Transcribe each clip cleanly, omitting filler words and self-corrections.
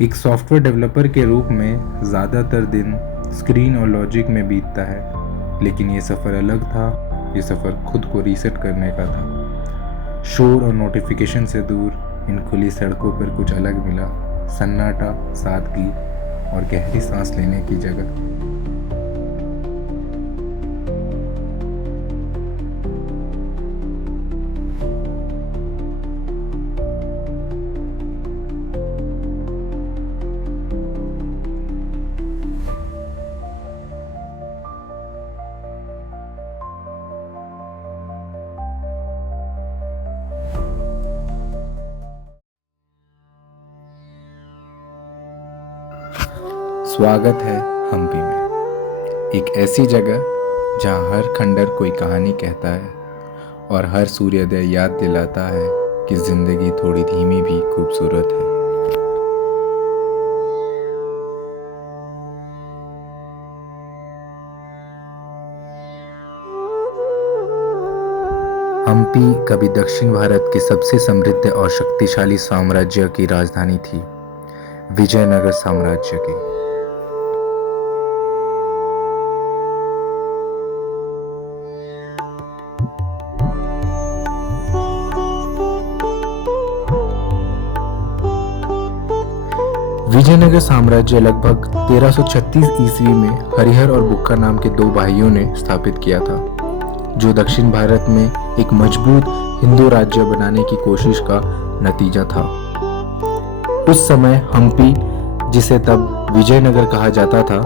एक software developer के रूप में ज़्यादातर दिन स्क्रीन और लॉजिक में बीतता है, लेकिन ये सफ़र अलग था। ये सफ़र खुद को रीसेट करने का था। शोर और नोटिफिकेशन से दूर इन खुली सड़कों पर कुछ अलग मिला। सन्नाटा, सादगी और गहरी सांस लेने की जगह। स्वागत है हम्पी में, एक ऐसी जगह जहां हर खंडर कोई कहानी कहता है और हर सूर्योदय याद दिलाता है कि जिंदगी थोड़ी धीमी भी खूबसूरत है। हम्पी कभी दक्षिण भारत के सबसे समृद्ध और शक्तिशाली साम्राज्य की राजधानी थी, विजयनगर साम्राज्य की। विजयनगर साम्राज्य लगभग 1336 ईस्वी में हरिहर और बुक्का नाम के दो भाइयों ने स्थापित किया था, जो दक्षिण भारत में एक मजबूत हिंदू राज्य बनाने की कोशिश का नतीजा था। उस समय हम्पी, जिसे तब विजयनगर कहा जाता था,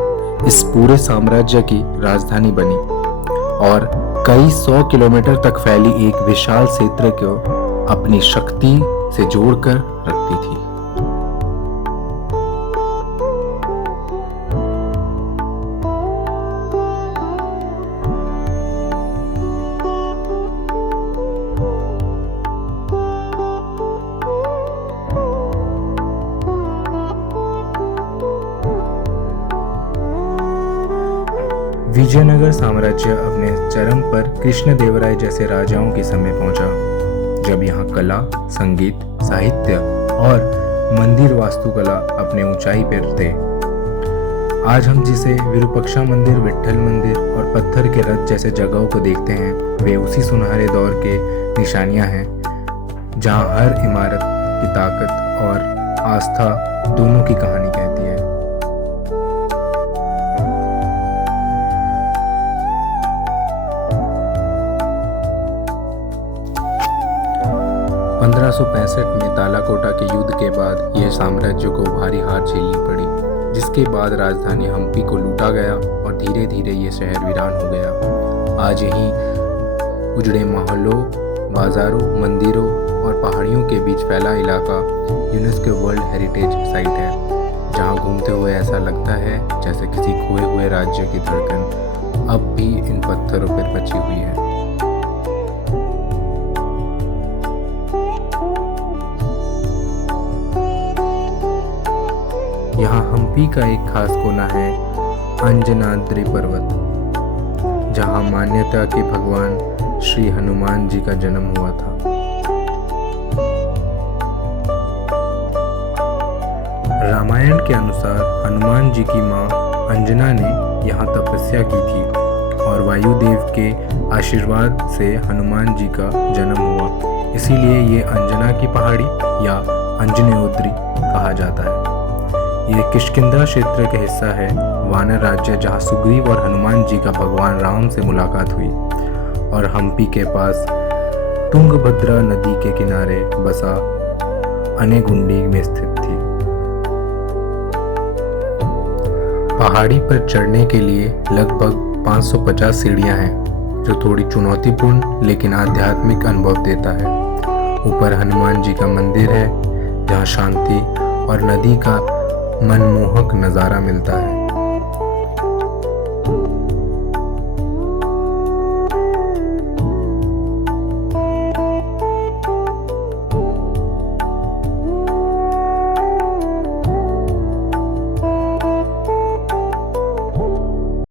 इस पूरे साम्राज्य की राजधानी बनी और कई 100 किलोमीटर तक फैली एक विशाल क्षेत्र को अपनी शक्ति से जोड़कर रखती थी। विजयनगर साम्राज्य अपने चरम पर कृष्णदेवराय जैसे राजाओं के समय पहुंचा, जब यहाँ कला, संगीत, साहित्य और मंदिर वास्तुकला अपने ऊंचाई पर थे। आज हम जिसे विरूपाक्षा मंदिर, विट्ठल मंदिर और पत्थर के रथ जैसे जगहों को देखते हैं, वे उसी सुनहरे दौर के निशानियां हैं, जहां हर इमारत की ताकत और आस्था दोनों की कहानी कहती है। 1565 में तालाकोटा के युद्ध के बाद यह साम्राज्य को भारी हार झेलनी पड़ी, जिसके बाद राजधानी हम्पी को लूटा गया और धीरे धीरे ये शहर वीरान हो गया। आज यहीं उजड़े मोहल्लों, बाजारों, मंदिरों और पहाड़ियों के बीच फैला इलाका यूनेस्को वर्ल्ड हेरिटेज साइट है, जहां घूमते हुए ऐसा लगता है जैसे किसी खोए हुए राज्य की धड़कन अब भी इन पत्थरों पर बची हुई है। यहाँ हम्पी का एक खास कोना है अंजनाद्रि पर्वत, जहाँ मान्यता के भगवान श्री हनुमान जी का जन्म हुआ था। रामायण के अनुसार हनुमान जी की माँ अंजना ने यहाँ तपस्या की थी और वायुदेव के आशीर्वाद से हनुमान जी का जन्म हुआ। इसीलिए ये अंजना की पहाड़ी या अंजनेयोद्री कहा जाता है। ये किष्किंधा क्षेत्र का हिस्सा है, वानर राज्य, जहाँ सुग्रीव और हनुमान जी का भगवान राम से मुलाकात हुई, और हम्पी के पास तुंगभद्रा नदी के किनारे बसा अनेगुंडी में स्थित थी। पहाड़ी पर चढ़ने के लिए लगभग 550 सीढ़ियां हैं, जो थोड़ी चुनौतीपूर्ण लेकिन आध्यात्मिक अनुभव देता है। ऊपर हनुमान जी का मंदिर है, जहाँ शांति और नदी का मनमोहक नज़ारा मिलता है।